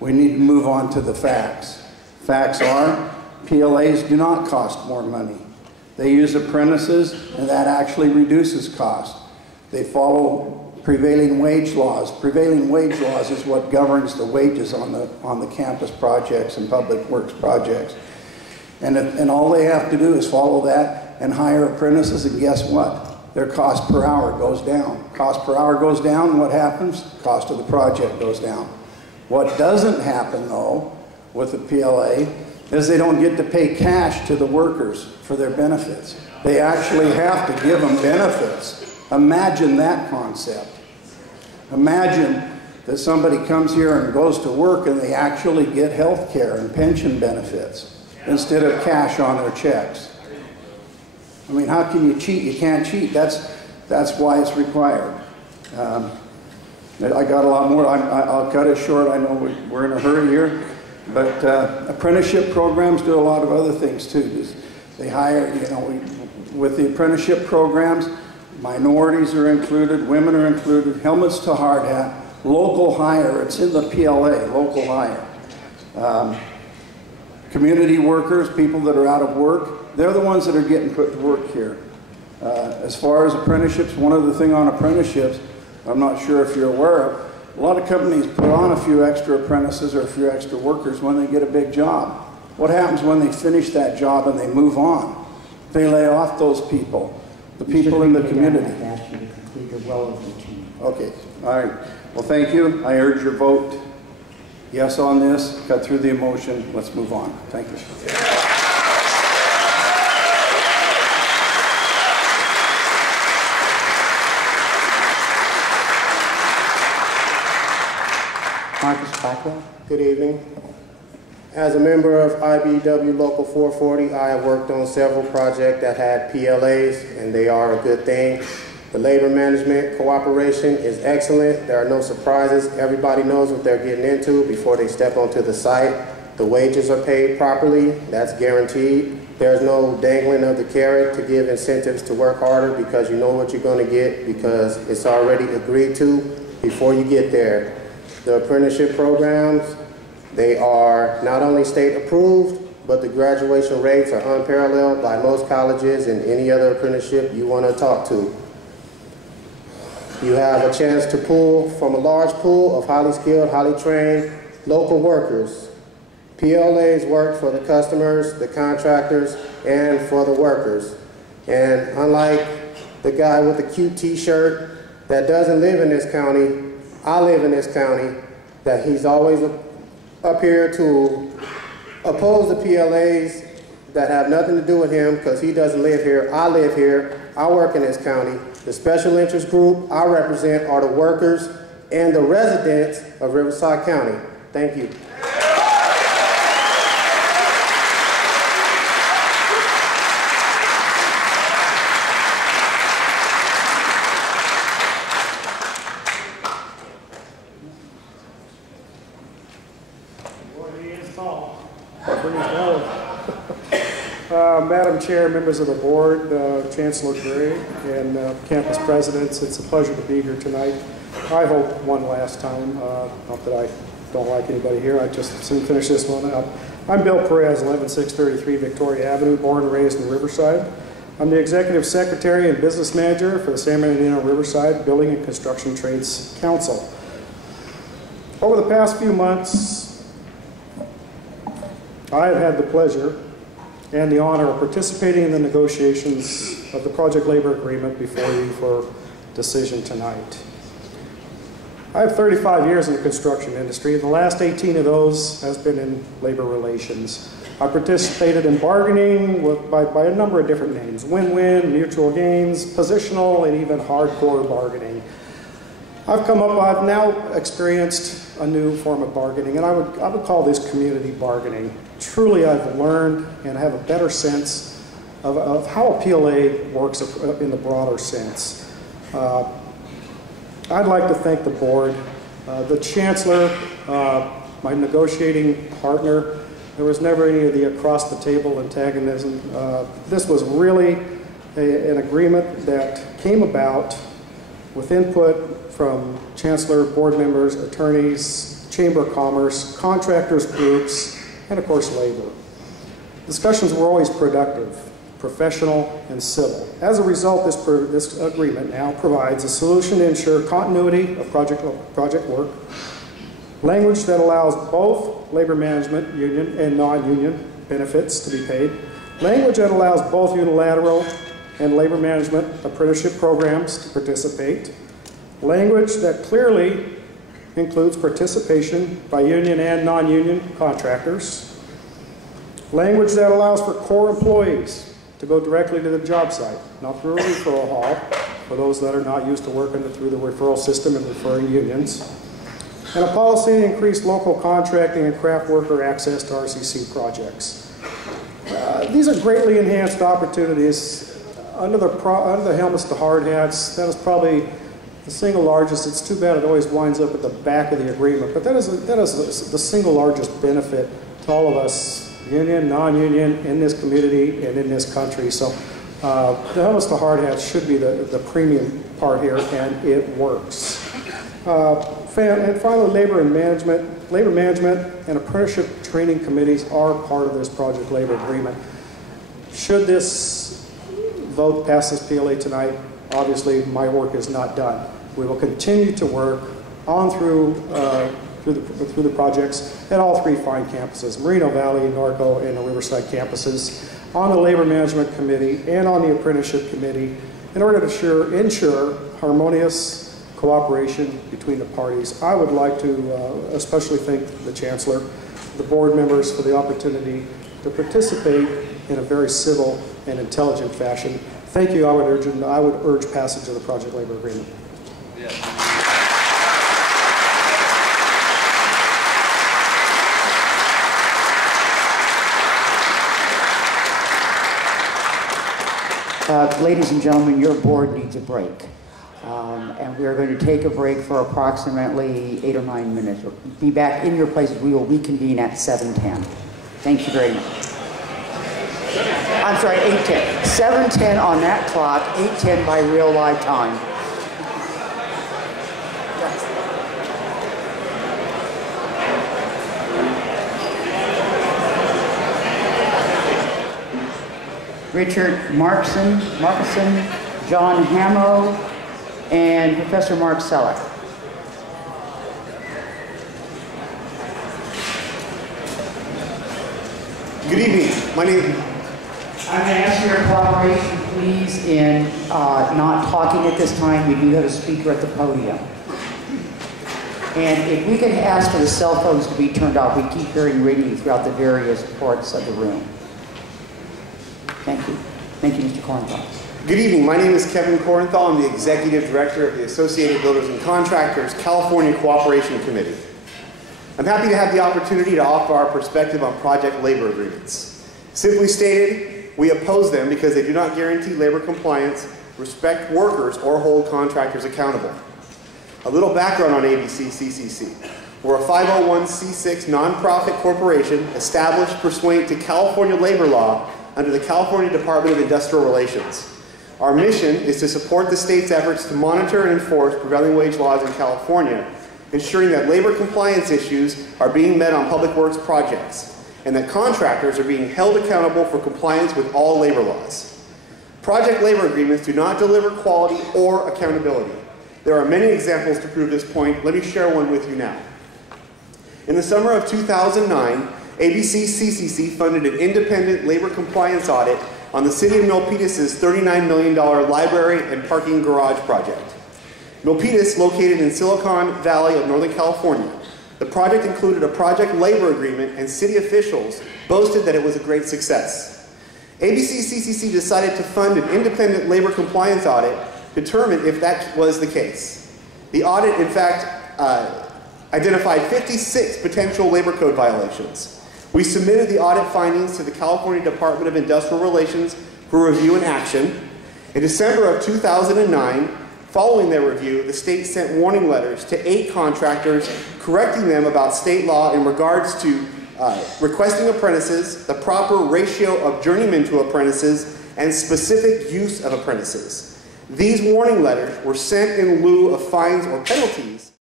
We need to move on to the facts. Facts are, PLAs do not cost more money. They use apprentices, and that actually reduces cost. They follow prevailing wage laws. Prevailing wage laws is what governs the wages on the campus projects and public works projects. And all they have to do is follow that and hire apprentices, and guess what? Their cost per hour goes down. Cost per hour goes down, what happens? Cost of the project goes down. What doesn't happen, though, with the PLA is they don't get to pay cash to the workers for their benefits. They actually have to give them benefits. Imagine that concept. Imagine that somebody comes here and goes to work and they actually get health care and pension benefits instead of cash on their checks. I mean, how can you cheat? You can't cheat. That's why it's required. I got a lot more. I'll cut it short. I know we're in a hurry here. But apprenticeship programs do a lot of other things too. They hire, you know, with the apprenticeship programs, minorities are included, women are included, helmets to hard hat, local hire. It's in the PLA, local hire. Community workers, people that are out of work, they're the ones that are getting put to work here. As far as apprenticeships, one other thing on apprenticeships, I'm not sure if you're aware of, a lot of companies put on a few extra apprentices or a few extra workers when they get a big job. What happens when they finish that job and they move on? They lay off those people, the people in the community. Okay, all right. Well, thank you. I urge your vote yes on this. Cut through the emotion. Let's move on. Thank you. Good evening. As a member of IBW Local 440, I have worked on several projects that had PLAs, and they are a good thing. The labor management cooperation is excellent. There are no surprises. Everybody knows what they're getting into before they step onto the site. The wages are paid properly. That's guaranteed. There's no dangling of the carrot to give incentives to work harder because you know what you're going to get because it's already agreed to before you get there. The apprenticeship programs, they are not only state approved, but the graduation rates are unparalleled by most colleges and any other apprenticeship you want to talk to. You have a chance to pull from a large pool of highly skilled, highly trained local workers. PLAs work for the customers, the contractors, and for the workers. And unlike the guy with the cute t-shirt that doesn't live in this county, I live in this county, that he's always up here to oppose the PLAs that have nothing to do with him because he doesn't live here. I live here. I work in this county. The special interest group I represent are the workers and the residents of Riverside County. Thank you. Madam Chair, members of the board, Chancellor Gray, and campus presidents, it's a pleasure to be here tonight. I hope one last time, not that I don't like anybody here, I just soon finish this one out. I'm Bill Perez, 11633 Victoria Avenue, born and raised in Riverside. I'm the Executive Secretary and Business Manager for the San Bernardino Riverside Building and Construction Trades Council. Over the past few months, I have had the pleasure and the honor of participating in the negotiations of the project labor agreement before you for decision tonight. I have 35 years in the construction industry, and the last 18 of those has been in labor relations. I participated in bargaining by a number of different names: win-win, mutual gains, positional, and even hardcore bargaining. I've now experienced a new form of bargaining, and I would call this community bargaining. Truly, I've learned and have a better sense of how a PLA works in the broader sense. I'd like to thank the board, the chancellor, my negotiating partner. There was never any of the across-the-table antagonism. This was really an agreement that came about with input from chancellor, board members, attorneys, Chamber of Commerce, contractors groups, and of course labor. Discussions were always productive, professional, and civil. As a result, this agreement now provides a solution to ensure continuity of project work, language that allows both labor management, union and non-union benefits to be paid, language that allows both unilateral and labor management apprenticeship programs to participate, language that clearly includes participation by union and non-union contractors, language that allows for core employees to go directly to the job site, not through a referral hall, for those that are not used to working through the referral system and referring unions, and a policy to increase local contracting and craft worker access to RCC projects. These are greatly enhanced opportunities. Under the helmets to hard hats, that is probably the single largest. It's too bad it always winds up at the back of the agreement, but that is the single largest benefit to all of us, union, non-union, in this community and in this country. So the helmets to hard hats should be the premium part here, and it works. And finally, labor management and apprenticeship training committees are part of this project labor agreement. Should this vote pass this PLA tonight, obviously my work is not done. We will continue to work on through the projects at all three fine campuses, Moreno Valley, Norco, and the Riverside campuses, on the Labor Management Committee and on the Apprenticeship Committee, in order to ensure harmonious cooperation between the parties. I would like to especially thank the Chancellor, the board members for the opportunity to participate in a very civil and intelligent fashion. Thank you. I would urge passage of the project labor agreement. Ladies and gentlemen, your board needs a break. And we are going to take a break for approximately 8 or 9 minutes. Be back in your places. We will reconvene at 7:10. Thank you very much. I'm sorry, 8:10. 7:10 on that clock, 8:10 by real live time. Richard Markson, John Hamo, and Professor Mark Selleck. Good evening. My name. I'm going to ask for your cooperation, please, in not talking at this time. We do have a speaker at the podium. And if we could ask for the cell phones to be turned off, we keep hearing ringing throughout the various parts of the room. Thank you. Thank you, Mr. Kornthal. Good evening. My name is Kevin Kornthal. I'm the Executive Director of the Associated Builders and Contractors California Cooperation Committee. I'm happy to have the opportunity to offer our perspective on project labor agreements. Simply stated, we oppose them because they do not guarantee labor compliance, respect workers, or hold contractors accountable. A little background on ABCCCC. We're a 501c6 nonprofit corporation established pursuant to California labor law under the California Department of Industrial Relations. Our mission is to support the state's efforts to monitor and enforce prevailing wage laws in California, ensuring that labor compliance issues are being met on public works projects, and that contractors are being held accountable for compliance with all labor laws. Project labor agreements do not deliver quality or accountability. There are many examples to prove this point. Let me share one with you now. In the summer of 2009, ABCCCC funded an independent labor compliance audit on the City of Milpitas' $39 million library and parking garage project. Milpitas, located in Silicon Valley of Northern California, the project included a project labor agreement, and city officials boasted that it was a great success. ABCCCC decided to fund an independent labor compliance audit to determine if that was the case. The audit, in fact, identified 56 potential labor code violations. We submitted the audit findings to the California Department of Industrial Relations for review and action. In December of 2009, following their review, the state sent warning letters to 8 contractors correcting them about state law in regards to requesting apprentices, the proper ratio of journeymen to apprentices, and specific use of apprentices. These warning letters were sent in lieu of fines or penalties